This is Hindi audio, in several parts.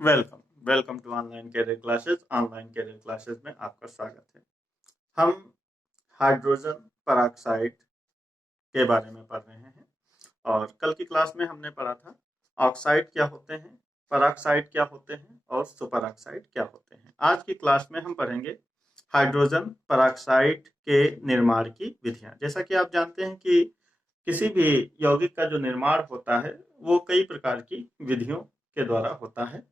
Welcome welcome to online career classes. Online career classes में आपका स्वागत है। हम हाइड्रोजन पेरोक्साइड के बारे में पढ़ रहे हैं और कल की क्लास में हमने पढ़ा था ऑक्साइड क्या होते हैं, पेरोक्साइड क्या होते हैं और सुपर ऑक्साइड क्या होते हैं। आज की क्लास में हम पढ़ेंगे हाइड्रोजन पेरोक्साइड के निर्माण की विधियां। जैसा कि आप जानते हैं कि किसी भी यौगिक का जो निर्माण होता है वो कई प्रकार की विधियों के द्वारा होता है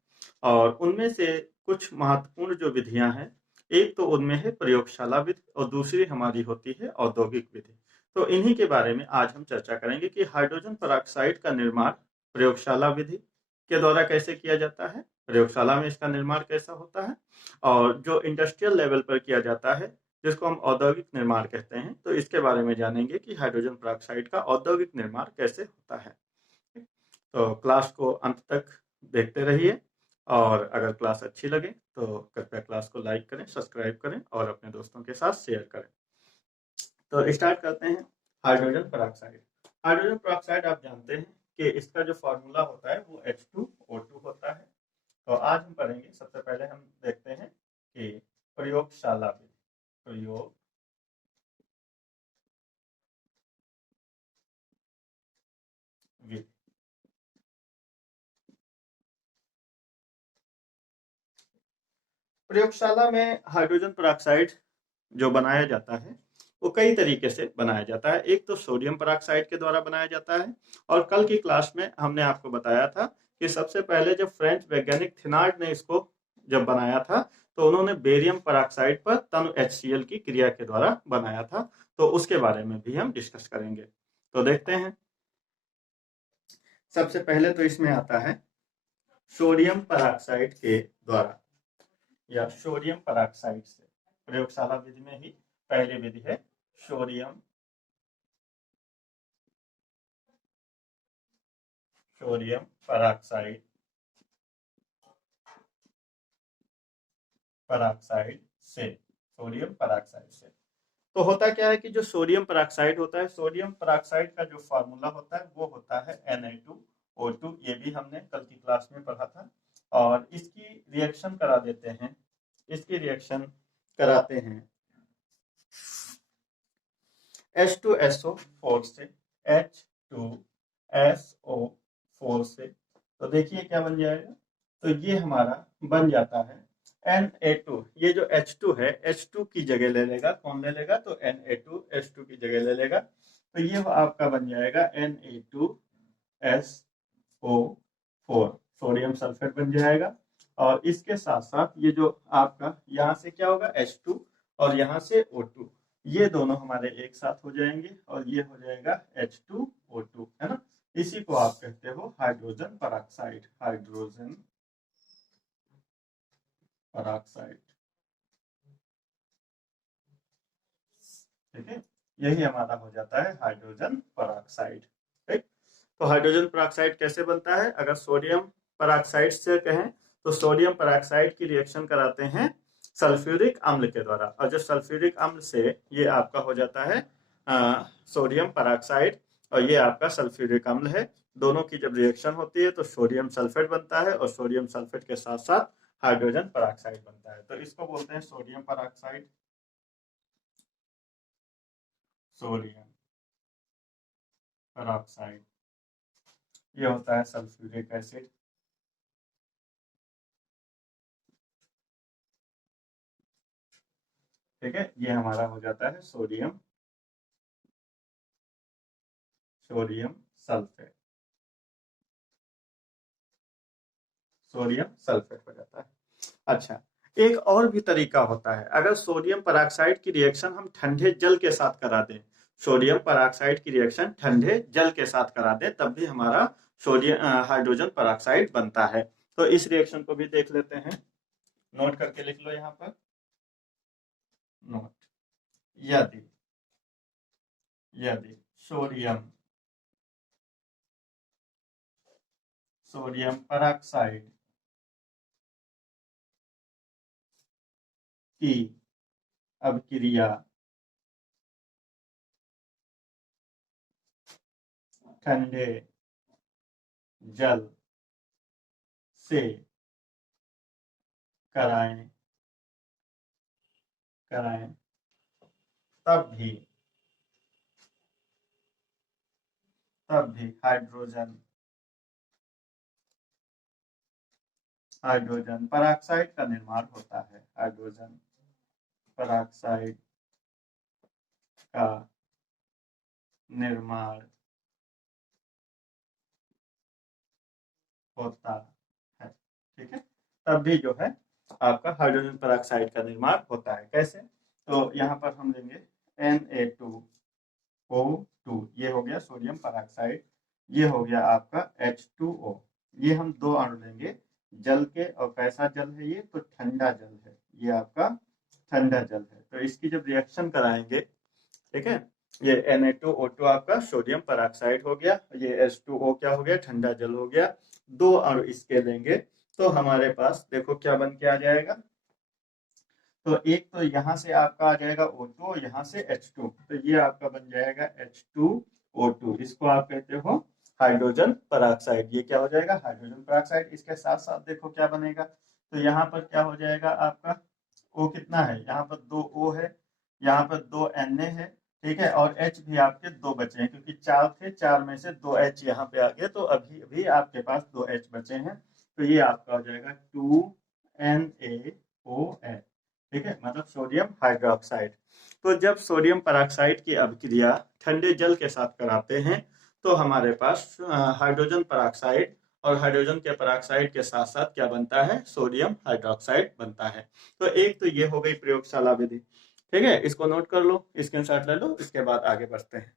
और उनमें से कुछ महत्वपूर्ण जो विधियां हैं, एक तो उनमें है प्रयोगशाला विधि और दूसरी हमारी होती है औद्योगिक विधि। तो इन्हीं के बारे में आज हम चर्चा करेंगे कि हाइड्रोजन पेरोक्साइड का निर्माण प्रयोगशाला विधि के द्वारा कैसे किया जाता है, प्रयोगशाला में इसका निर्माण कैसा होता है, और जो इंडस्ट्रियल लेवल पर किया जाता है जिसको हम औद्योगिक निर्माण कहते हैं, तो इसके बारे में जानेंगे कि हाइड्रोजन पेरोक्साइड का औद्योगिक निर्माण कैसे होता है। तो क्लास को अंत तक देखते रहिए और अगर क्लास अच्छी लगे तो कृपया क्लास को लाइक करें, सब्सक्राइब करें और अपने दोस्तों के साथ शेयर करें। तो स्टार्ट करते हैं। Hydrogen peroxide. हाइड्रोजन पेरोक्साइड आप जानते हैं कि इसका जो फॉर्मूला होता है वो H2O2 होता है। तो आज हम पढ़ेंगे, सबसे पहले हम देखते हैं कि प्रयोगशाला विधि। प्रयोग विधि। प्रयोगशाला में हाइड्रोजन पेरोक्साइड जो बनाया जाता है वो कई तरीके से बनाया जाता है। एक तो सोडियम पेरोक्साइड के द्वारा बनाया जाता है और कल की क्लास में हमने आपको बताया था कि सबसे पहले जब फ्रेंच वैज्ञानिक थिनार्ड ने इसको जब बनाया था तो उन्होंने बेरियम पेरोक्साइड पर तनु HCl की क्रिया के द्वारा बनाया था। तो उसके बारे में भी हम डिस्कस करेंगे। तो देखते हैं। सबसे पहले तो इसमें आता है सोडियम पेरोक्साइड के द्वारा या सोडियम पेरोक्साइड से। प्रयोगशाला विधि में ही पहली विधि है सोडियम सोडियम पेरोक्साइड पेरोक्साइड से। सोडियम पेरोक्साइड से तो होता क्या है कि जो सोडियम पेरोक्साइड होता है, सोडियम पेरोक्साइड का जो फार्मूला होता है वो होता है Na2O2। ये भी हमने कल की क्लास में पढ़ा था और इसकी रिएक्शन करा देते हैं। इसकी रिएक्शन कराते हैं H2SO4 से, H2SO4 से। तो देखिए क्या बन जाएगा। तो ये हमारा बन जाता है Na2। ये जो H2 है, H2 की जगह ले लेगा। कौन ले लेगा? तो Na2 H2 की जगह ले लेगा। तो ये आपका बन जाएगा Na2SO4, सोडियम सल्फेट बन जाएगा। और इसके साथ साथ ये जो आपका यहाँ से क्या होगा H2 और यहाँ से O2, ये दोनों हमारे एक साथ हो जाएंगे और ये हो जाएगा H2O2, है ना। इसी को आप कहते हो हाइड्रोजन पेरोक्साइड। हाइड्रोजन पेरोक्साइड, ठीक है। यही हमारा हो जाता है हाइड्रोजन पेरोक्साइड। ठीक। तो हाइड्रोजन पेरोक्साइड कैसे बनता है? अगर सोडियम पेरोक्साइड से कहें तो सोडियम पेरोक्साइड की रिएक्शन कराते हैं सल्फ्यूरिक अम्ल के द्वारा और जो सल्फ्यूरिक अम्ल से ये आपका हो जाता है सोडियम पेरोक्साइड और ये आपका सल्फ्यूरिक अम्ल है। दोनों की जब रिएक्शन होती है तो सोडियम सल्फेट बनता है और सोडियम सल्फेट के साथ साथ हाइड्रोजन पेरोक्साइड बनता है। तो इसको बोलते हैं सोडियम पेरोक्साइड। सोडियम पेरोक्साइड ये होता है सल्फ्यूरिक एसिड। ठीक है, ये हमारा हो जाता है sodium sodium sulphate. Sodium sulphate हो जाता है। अच्छा, एक और भी तरीका होता है। अगर सोडियम पेरोक्साइड की रिएक्शन हम ठंडे जल के साथ करा दें, सोडियम पेरोक्साइड की रिएक्शन ठंडे जल के साथ करा दें, तब भी हमारा सोडियम हाइड्रोजन पेरोक्साइड बनता है। तो इस रिएक्शन को भी देख लेते हैं। नोट करके लिख लो यहाँ पर। नोट, यदि यदि सोडियम सोडियम पेरोक्साइड की अभिक्रिया ठंडे जल से कराएं कराएं तब भी हाइड्रोजन पराऑक्साइड का निर्माण होता है। हाइड्रोजन पराऑक्साइड का निर्माण होता है। ठीक है, तब भी जो है आपका हाइड्रोजन पराऑक्साइड का निर्माण होता है। कैसे? तो यहाँ पर हम लेंगे Na2O2, ये हो गया सोडियम पराऑक्साइड, ये हो गया आपका H2O। ये हम दो अणु लेंगे जल के, और कैसा जल है ये? तो ठंडा जल है, ये आपका ठंडा जल है। तो इसकी जब रिएक्शन कराएंगे, ठीक है, ये Na2O2 आपका सोडियम पराऑक्साइड हो गया, ये H2O क्या हो गया? ठंडा जल हो गया। दो अणु इसके लेंगे तो हमारे पास देखो क्या बन के आ जाएगा। तो एक तो यहाँ से आपका आ जाएगा O2, यहाँ से H2, तो ये आपका बन जाएगा H2O2। इसको आप कहते हो हाइड्रोजन पराऑक्साइड। ये क्या हो जाएगा? हाइड्रोजन पराऑक्साइड। इसके साथ साथ देखो क्या बनेगा, तो यहाँ पर क्या हो जाएगा आपका? O कितना है? यहाँ पर 2 O है, यहाँ पर 2 Na है, ठीक है, और H भी आपके 2 बचे हैं, क्योंकि 4 थे, 4 में से 2 H यहाँ पे आ गए, तो अभी अभी आपके पास 2 H बचे हैं। तो ये आपका हो जाएगा 2NaOH, ठीक है, मतलब सोडियम हाइड्रोक्साइड। तो जब सोडियम पेरोक्साइड की अभिक्रिया ठंडे जल के साथ कराते हैं तो हमारे पास हाइड्रोजन पेरोक्साइड, और हाइड्रोजन के पेरोक्साइड के साथ साथ क्या बनता है? सोडियम हाइड्रोक्साइड बनता है। तो एक तो ये हो गई प्रयोगशाला विधि, ठीक है, इसको नोट कर लो, स्क्रीनशॉट ले लो, इसके बाद आगे बढ़ते हैं।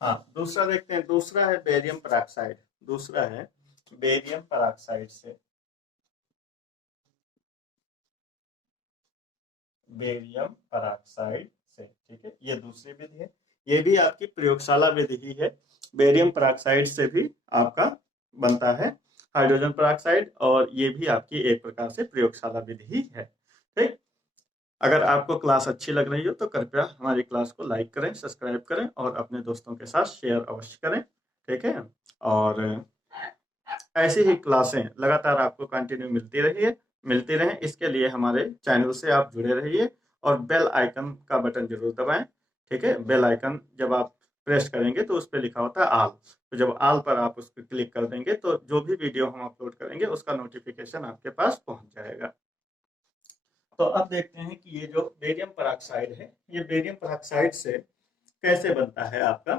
हाँ, दूसरा देखते हैं। दूसरा है बेरियम पेरोक्साइड। दूसरा है बेरियम पेरोक्साइड से, बेरियम पेरोक्साइड से, ठीक है, ये दूसरी विधि है। ये भी आपकी प्रयोगशाला विधि ही है। बेरियम पेरोक्साइड से भी आपका बनता है हाइड्रोजन पेरोक्साइड, और ये भी आपकी एक प्रकार से प्रयोगशाला विधि ही है। ठीक, अगर आपको क्लास अच्छी लग रही हो तो कृपया हमारी क्लास को लाइक करें, सब्सक्राइब करें और अपने दोस्तों के साथ शेयर अवश्य करें। ठीक है, और ऐसी ही क्लासें लगातार आपको कंटिन्यू मिलती रहें, इसके लिए हमारे चैनल से आप जुड़े रहिए और बेल आइकन का बटन जरूर दबाएं। ठीक है, बेल आइकन जब आप प्रेस करेंगे तो उस पर लिखा होता है आल, तो जब आल पर आप उस पर क्लिक कर देंगे तो जो भी वीडियो हम अपलोड करेंगे उसका नोटिफिकेशन आपके पास पहुंच जाएगा। तो अब देखते हैं कि ये जो बेरियम पेरोक्साइड है, ये बेरियम पेरोक्साइड से कैसे बनता है आपका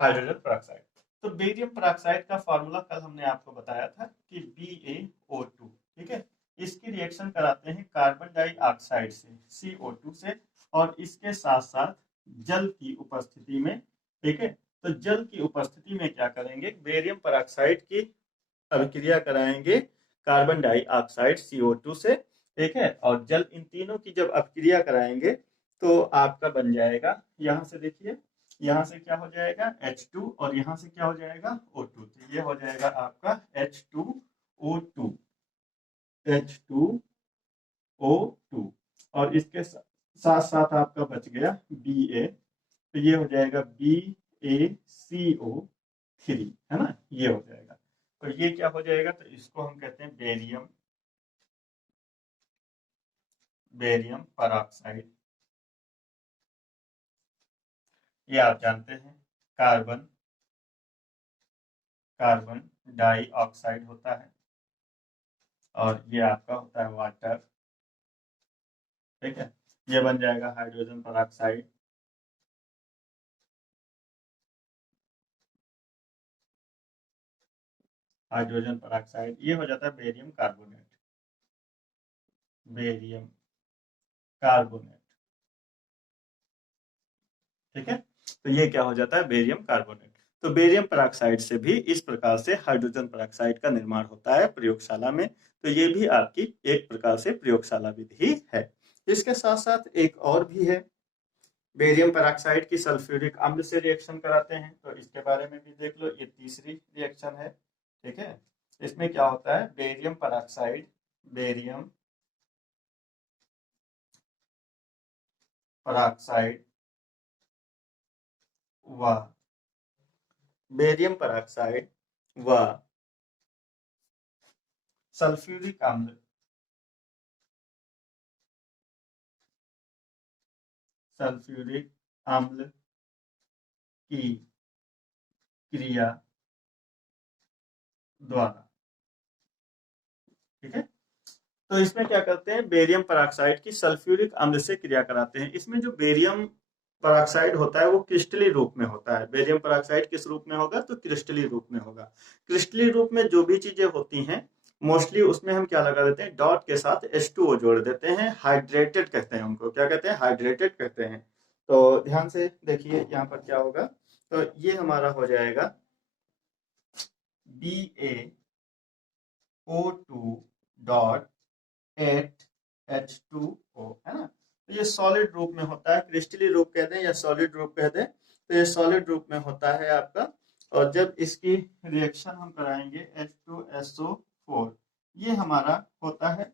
हाइड्रोजन पेरोक्साइड। तो बेरियम पेरोक्साइड का फॉर्मूला कल हमने आपको बताया था कि BaO2, ठीक है, इसकी रिएक्शन कराते हैं कार्बन डाइऑक्साइड से, CO2 से, और इसके साथ साथ जल की उपस्थिति में। ठीक है, तो जल की उपस्थिति में क्या करेंगे? बेरियम पेरोक्साइड की अभिक्रिया कराएंगे कार्बन डाइऑक्साइड CO2 से, ठीक है, और जल, इन तीनों की जब अभिक्रिया कराएंगे तो आपका बन जाएगा, यहाँ से देखिए, यहाँ से क्या हो जाएगा? H2, और यहाँ से क्या हो जाएगा? O2। तो ये हो जाएगा आपका H2O2, H2O2, और इसके साथ साथ आपका बच गया Ba, तो ये हो जाएगा BaCO3, है ना, ये हो जाएगा। तो ये क्या हो जाएगा? तो इसको हम कहते हैं बेरियम पेरोक्साइड। ये आप जानते हैं कार्बन कार्बन डाइऑक्साइड होता है, और ये आपका होता है वाटर। ठीक है, ये बन जाएगा हाइड्रोजन पेरोक्साइड। हाइड्रोजन पेरोक्साइड ये हो जाता है बेरियम कार्बोनेट, बेरियम कार्बोनेट। ठीक है, तो ये क्या हो जाता है? Barium carbonate. तो बेरियम पेरोक्साइड से भी इस प्रकार से हाइड्रोजन पेरोक्साइड का निर्माण होता है प्रयोगशाला में। तो ये भी आपकी एक प्रकार से प्रयोगशाला विधि है। इसके साथ साथ एक और भी है, बेरियम पेरोक्साइड की सल्फ्यूरिक अम्ल से रिएक्शन कराते हैं। तो इसके बारे में भी देख लो, ये तीसरी रिएक्शन है। ठीक है, इसमें क्या होता है, बेरियम पेरोक्साइड व बेरियम पेरोक्साइड व सल्फ्यूरिक अम्ल की क्रिया द्वारा। ठीक है, तो इसमें क्या करते हैं, बेरियम पेरोक्साइड की सल्फ्यूरिक अम्ल से क्रिया कराते हैं। इसमें जो बेरियम पेरोक्साइड होता है वो क्रिस्टली रूप में होता है। बेरियम पेरोक्साइड किस रूप में होगा, तो क्रिस्टली रूप में होगा। क्रिस्टली रूप में जो भी चीजें होती हैं मोस्टली उसमें हम क्या लगा देते हैं, डॉट के साथ H2O जोड़ देते हैं। हाइड्रेटेड कहते हैं उनको, क्या कहते हैं, हाइड्रेटेड कहते हैं। तो ध्यान से देखिए यहाँ पर क्या होगा, तो ये हमारा हो जाएगा BaO2 डॉट 8H2O, है ना। तो ये सॉलिड रूप में होता है, क्रिस्टली रूप कहते हैं या सॉलिड रूप कहते हैं। तो ये सॉलिड रूप में होता है आपका। और जब इसकी रिएक्शन हम कराएंगे H2SO4, ये हमारा होता है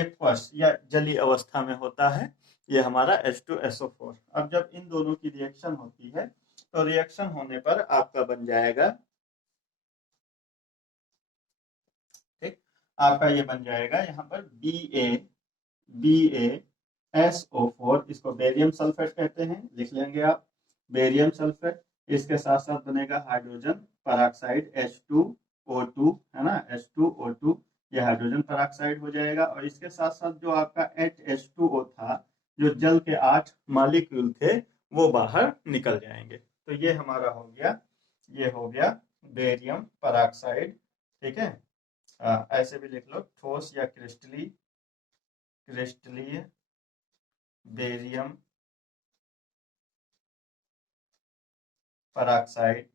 एक्वस या जलीय अवस्था में होता है ये हमारा H2SO4। अब जब इन दोनों की रिएक्शन होती है तो रिएक्शन होने पर आपका बन जाएगा, ठीक, आपका ये बन जाएगा यहाँ पर BaSO4, इसको बेरियम सल्फेट कहते हैं, लिख लेंगे आप बेरियम सल्फेट। इसके साथ साथ बनेगा हाइड्रोजन पेरोक्साइड H2O2, है ना, H2O2, ये हाइड्रोजन पेरोक्साइड हो जाएगा। और इसके साथ साथ जो आपका H2O था, जो जल के 8 मॉलिक्यूल थे, वो बाहर निकल जाएंगे। तो ये हमारा हो गया, ये हो गया बेरियम पेरोक्साइड। ठीक है, ऐसे भी लिख लो, ठोस या क्रिस्टलीय बेरियम पेरोक्साइड,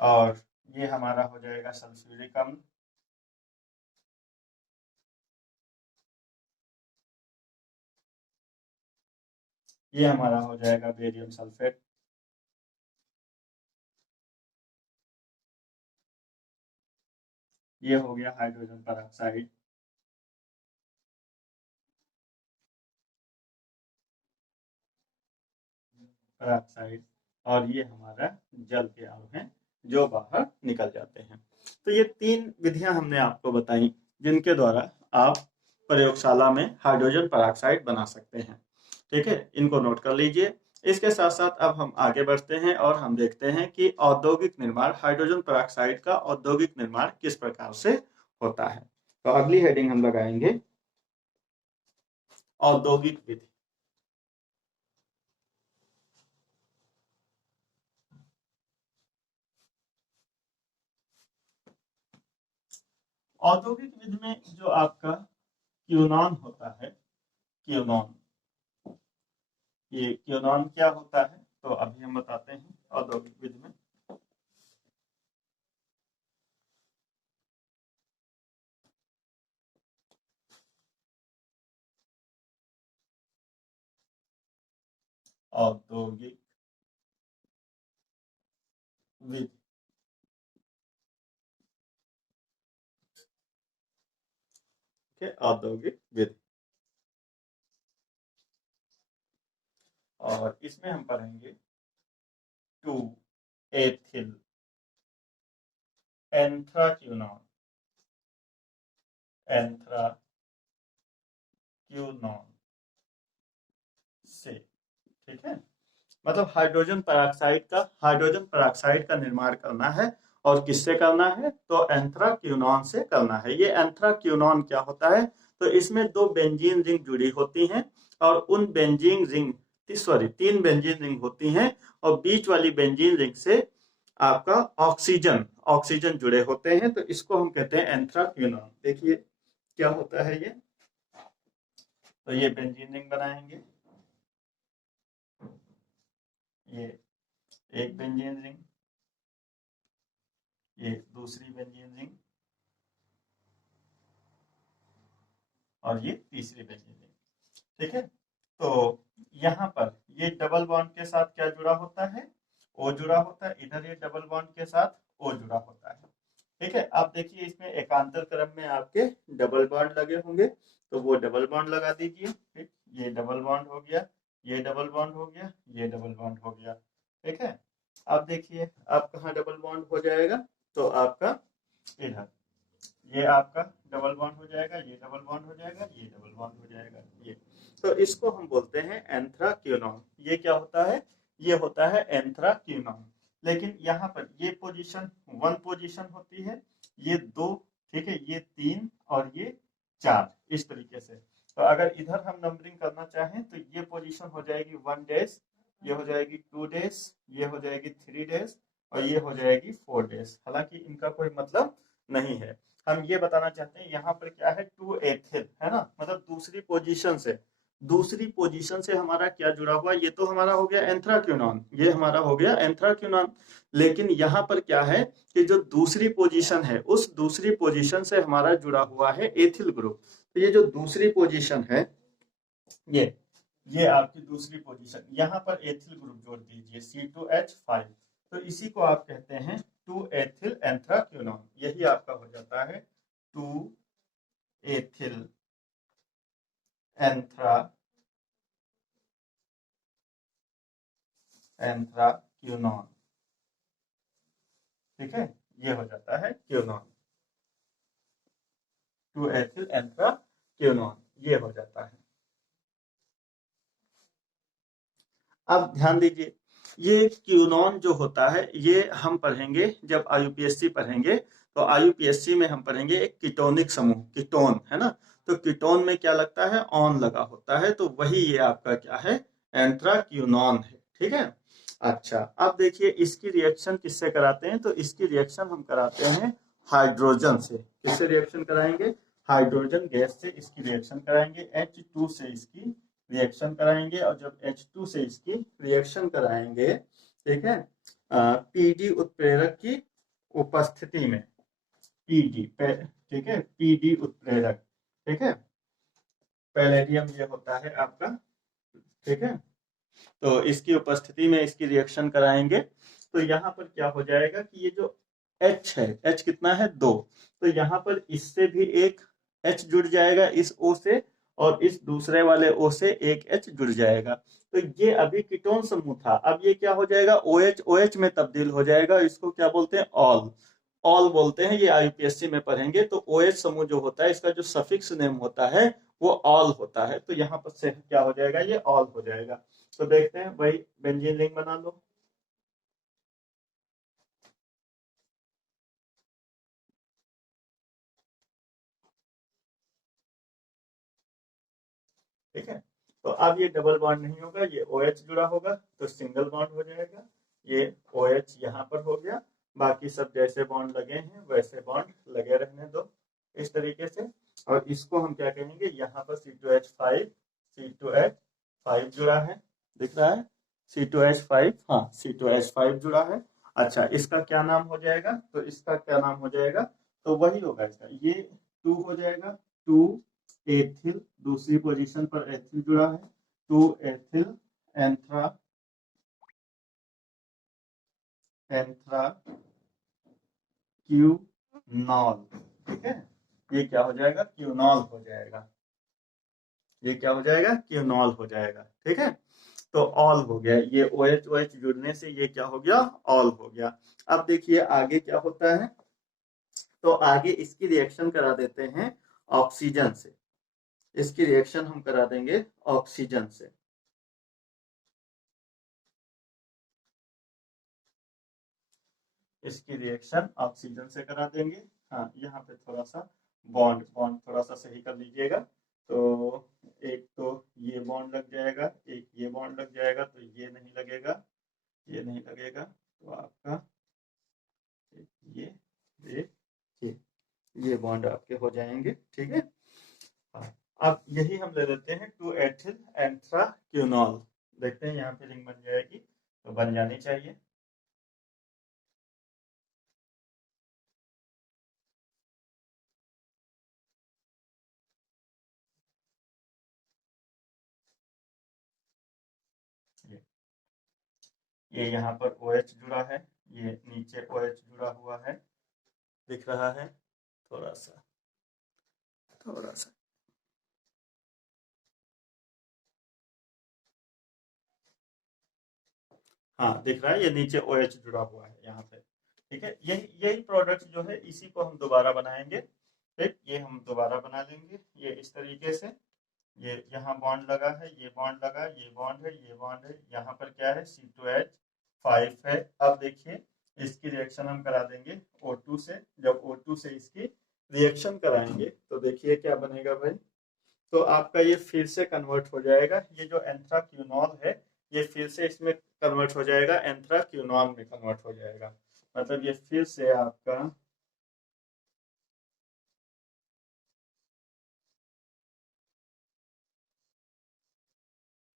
और ये हमारा हो जाएगा सल्फ्यूरिक अम्ल। ये हमारा हो जाएगा बेरियम सल्फेट। ये हो गया हाइड्रोजन पेरोक्साइड। और ये हमारा जल के अणु हैं जो बाहर निकल जाते हैं। तो ये 3 विधियां हमने आपको बताई जिनके द्वारा आप प्रयोगशाला में हाइड्रोजन पेरोक्साइड बना सकते हैं। ठीक है, इनको नोट कर लीजिए। इसके साथ साथ अब हम आगे बढ़ते हैं और हम देखते हैं कि औद्योगिक निर्माण, हाइड्रोजन पेरोक्साइड का औद्योगिक निर्माण किस प्रकार से होता है। तो अगली हेडिंग हम लगाएंगे औद्योगिक विधि। औद्योगिक विधि में जो आपका क्यूनॉन होता है, क्यूनॉन, ये क्यूनॉन क्या होता है, तो अभी हम बताते हैं औद्योगिक विधि में। औद्योगिक विधि, के औद्योगिक विधि, और इसमें हम पढ़ेंगे 2 एथिल एंथ्राक्यूनॉन, एंथ्राक्यूनॉन से। ठीक है, मतलब हाइड्रोजन पेरोक्साइड का निर्माण करना है। और किससे करना है, तो एंथ्राक्यूनॉन से करना है। ये एंथ्राक्यूनॉन क्या होता है, तो इसमें 2 बेंजीन रिंग जुड़ी होती हैं और उन benzene ring, sorry 3 benzene ring होती हैं और बीच वाली बेंजीन रिंग से आपका ऑक्सीजन जुड़े होते हैं। तो इसको हम कहते हैं एंथ्राक्यूनॉन। देखिए क्या होता है ये, तो ये बेंजीन रिंग बनाएंगे, ये एक बेंजीन रिंग, ये दूसरी बेंजीन रिंग, और ये तीसरी बेंजीन रिंग। ठीक है, तो यहाँ पर ये डबल बॉन्ड के साथ क्या जुड़ा होता है, ओ जुड़ा होता है, इधर ये डबल बॉन्ड के साथ ओ जुड़ा होता है। ठीक है, आप देखिए इसमें एकांतर क्रम में आपके डबल बॉन्ड लगे होंगे, तो वो डबल बॉन्ड लगा दीजिए। ठीक, ये डबल बॉन्ड हो गया, ये डबल बॉन्ड हो गया, ये डबल बॉन्ड हो गया। ठीक है, आप देखिए आप कहाँ डबल बॉन्ड हो जाएगा, तो आपका इधर ये आपका डबल बॉन्ड हो जाएगा, ये डबल बॉन्ड हो जाएगा, ये डबल बॉन्ड हो जाएगा, ये। तो इसको हम बोलते हैं एंथ्राक्विनोन। ये क्या होता है, ये होता है एंथ्राक्विनोन। लेकिन यहाँ पर ये पोजीशन वन पोजीशन होती है, ये दो, ठीक है, ये तीन और ये चार, इस तरीके से। तो अगर इधर हम नंबरिंग करना चाहें तो ये पोजीशन हो जाएगी 1 डेज, ये हो जाएगी 2 डेज, ये हो जाएगी 3 डेज, और ये हो जाएगी 4 डेज। हालांकि इनका कोई मतलब नहीं है, हम ये बताना चाहते हैं यहाँ पर क्या है, 2 एथिल है ना, मतलब दूसरी पोजीशन से हमारा क्या जुड़ा हुआ, ये तो हमारा हो गया एंथ्राक्विनोन, ये हमारा हो गया एंथ्राक्विनोन। लेकिन यहाँ पर क्या है कि जो दूसरी पोजीशन है, उस दूसरी पोजीशन से हमारा जुड़ा हुआ है एथिल ग्रुप। तो ये जो दूसरी पोजीशन है, ये आपकी दूसरी पोजीशन, यहाँ पर एथिल ग्रुप जोड़ दीजिए C2H5। तो इसी को आप कहते हैं 2 एथिल एंथ्राक्विनोन। यही आपका हो जाता है 2 एथिल एंथ्राक्विनोन। ठीक है, ये हो जाता है क्विनोन, 2 एथिल एंथ्राक्विनोन, ये हो जाता है। अब ध्यान दीजिए, ये क्यूनॉन जो होता है, ये हम पढ़ेंगे जब आईयूपीएससी पढ़ेंगे, तो आईयूपीएससी में हम पढ़ेंगे एक कीटोनिक समूह, कीटोन है ना। तो कीटोन में क्या लगता है, ऑन लगा होता है, तो वही ये आपका क्या है, एंथ्राक्यूनॉन है। ठीक है, अच्छा अब देखिए इसकी रिएक्शन किससे कराते हैं, तो इसकी रिएक्शन हम कराते हैं हाइड्रोजन से। किससे रिएक्शन कराएंगे, हाइड्रोजन गैस से इसकी रिएक्शन कराएंगे, H2 से इसकी रिएक्शन कराएंगे, और जब H2 से इसकी रिएक्शन कराएंगे, ठीक है, पीडी उत्प्रेरक की उपस्थिति में, पीडी, ठीक है, पीडी उत्प्रेरक, ठीक है, पैलेडियम ये होता है आपका। ठीक है, तो इसकी उपस्थिति में इसकी रिएक्शन कराएंगे, तो यहाँ पर क्या हो जाएगा कि ये जो H है, H कितना है, 2, तो यहाँ पर इससे भी एक H जुड़ जाएगा इस O से, और इस दूसरे वाले O से एक H जुड़ जाएगा। तो ये अभी कीटोन समूह था, अब ये क्या हो जाएगा, OH OH में तब्दील हो जाएगा। इसको क्या बोलते हैं, ऑल, ऑल बोलते हैं, ये आईपीएससी में पढ़ेंगे। तो OH समूह जो होता है, इसका जो सफिक्स नेम होता है वो ऑल होता है, तो यहाँ पर से क्या हो जाएगा, ये ऑल हो जाएगा। तो देखते हैं, वही बेंजीन रिंग बना लो। ठीक है, तो अब ये डबल बॉन्ड नहीं होगा, ये OH जुड़ा होगा, तो सिंगल बॉन्ड हो जाएगा। ये OH यहाँ पर हो गया, बाकी सब जैसे बॉन्ड लगे हैं वैसे बॉन्ड लगे रहने दो, इस तरीके से। और इसको हम क्या कहेंगे, यहाँ पर C2H5 जुड़ा है, दिख रहा है C2H5, हाँ C2H5 जुड़ा है। अच्छा, इसका क्या नाम हो जाएगा, तो इसका क्या नाम हो जाएगा, तो वही होगा इसका, ये 2 हो जाएगा, 2 एथिल, दूसरी पोजीशन पर एथिल जुड़ा है, 2 एथिल एंथ्रा क्यूनॉल। ठीक है, ये क्या हो जाएगा, क्यूनॉल हो जाएगा, ये क्या हो जाएगा, क्यूनॉल हो जाएगा। ठीक है, तो ऑल हो गया, ये OH OH जुड़ने से ये क्या हो गया, ऑल हो गया। अब देखिए आगे क्या होता है, तो आगे इसकी रिएक्शन करा देते हैं ऑक्सीजन से, इसकी रिएक्शन हम करा देंगे ऑक्सीजन से। इसकी रिएक्शन ऑक्सीजन से करा देंगे। हाँ, यहाँ पे थोड़ा सा बॉन्ड बॉन्ड थोड़ा सा सही कर लीजिएगा। तो एक तो ये बॉन्ड लग जाएगा, एक ये बॉन्ड लग जाएगा, तो ये नहीं लगेगा, ये नहीं लगेगा, तो आपका ये एक ये बॉन्ड आपके हो जाएंगे। ठीक है, हाँ, अब यही हम ले लेते हैं 2 एथिल एंथ्राक्विनोल। देखते हैं यहाँ पे रिंग बन जाएगी, तो बन जानी चाहिए। ये यहाँ पर OH जुड़ा है, ये नीचे OH जुड़ा हुआ है, दिख रहा है थोड़ा सा, थोड़ा सा। हाँ दिख रहा है, ये नीचे OH जुड़ा हुआ है यहाँ पे। ठीक है, यही यही प्रोडक्ट जो है इसी को हम दोबारा बनाएंगे। ठीक, ये हम दोबारा बना लेंगे ये इस तरीके से। ये यहाँ बॉन्ड लगा है, ये बॉन्ड लगा, ये बॉन्ड है, ये बॉन्ड है, यहाँ पर क्या है C2H5 है। अब देखिए इसकी रिएक्शन हम करा देंगे O2 से। जब O2 से इसकी रिएक्शन कराएंगे तो देखिए क्या बनेगा भाई। तो आपका ये फिर से कन्वर्ट हो जाएगा, ये जो एंथ्राक्विनोल है ये फिर से इसमें कन्वर्ट हो जाएगा, एंथ्राक्विनोन में कन्वर्ट हो जाएगा। मतलब ये फिर से आपका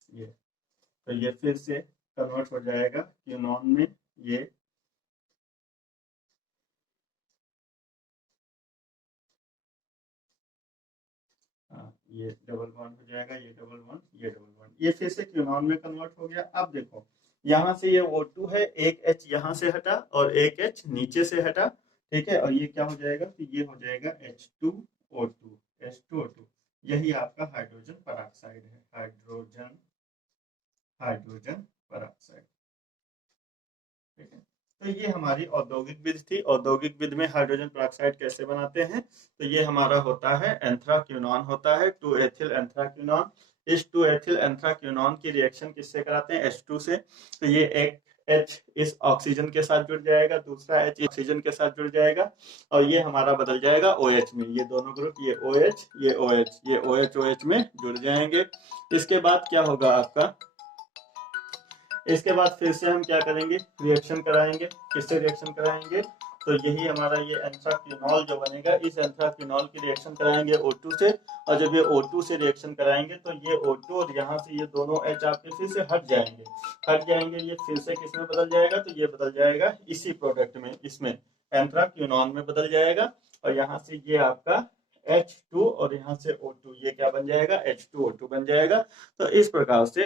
ये, तो ये फिर से कन्वर्ट हो जाएगा क्विनोन में। ये ये डबल बॉन्ड हो जाएगा, ये डबल बॉन्ड, ये डबल बॉन्ड, ये फिर से क्विनोन में कन्वर्ट हो गया। अब देखो यहाँ से ये O2 है, एक H यहाँ से हटा और एक H नीचे से हटा। ठीक है, और ये क्या हो जाएगा, तो ये हो जाएगा H2O2, H2O2। यही आपका हाइड्रोजन पेरोक्साइड है, हाइड्रोजन हाइड्रोजन पेरोक्साइड। ठीक है, तो ये हमारी औद्योगिक विधि थी। औद्योगिक विधि में हाइड्रोजन पेरोक्साइड कैसे बनाते हैं, तो ये हमारा होता है एंथ्राक्विनोन होता है, 2 एथिल एंथ्राक्विनोन। इस 2 एथिल एंथ्राक्विनोन की रिएक्शन किससे कराते हैं, H2 से। तो ये एक H इस ऑक्सीजन के साथ जुड़ जाएगा, दूसरा H ऑक्सीजन के साथ जुड़ जाएगा, और ये हमारा बदल जाएगा OH में। ये दोनों ग्रुप, ये OH, ये OH, ये OH में जुड़ जाएंगे। इसके बाद क्या होगा आपका, इसके बाद फिर से हम क्या करेंगे, रिएक्शन कराएंगे। किससे रिएक्शन कराएंगे, तो यही हमारा ये एंथ्राक्विनोल जो बनेगा, इस एंथ्राक्विनोल की रिएक्शन कराएंगे O2 से। और जब ये O2 से रिएक्शन कराएंगे तो ये O2 और यहाँ से ये दोनों H आपके फिर से हट जाएंगे, हट जाएंगे। ये फिर से किस में बदल जाएगा, तो ये बदल जाएगा इसी प्रोडक्ट में, इसमें एंथ्राक्विनोन में बदल जाएगा। और यहाँ से ये आपका H2 और यहाँ से O2, ये क्या बन जाएगा, H2O2 बन जाएगा। तो इस प्रकार से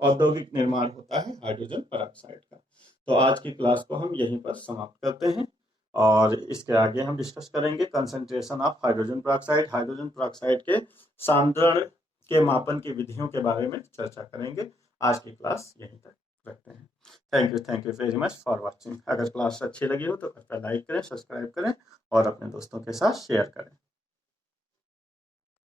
औद्योगिक निर्माण होता है हाइड्रोजन पेरोक्साइड का। तो आज की क्लास को हम यहीं पर समाप्त करते हैं, और इसके आगे हम डिस्कस करेंगे concentration of hydrogen peroxide, hydrogen peroxide के सांद्रण के मापन की विधियों के बारे में चर्चा करेंगे। आज की क्लास यहीं तक रखते हैं। Thank you very much for watching. अगर क्लास अच्छी लगी हो तो कृपया लाइक करें, सब्सक्राइब करें और अपने दोस्तों के साथ शेयर करें।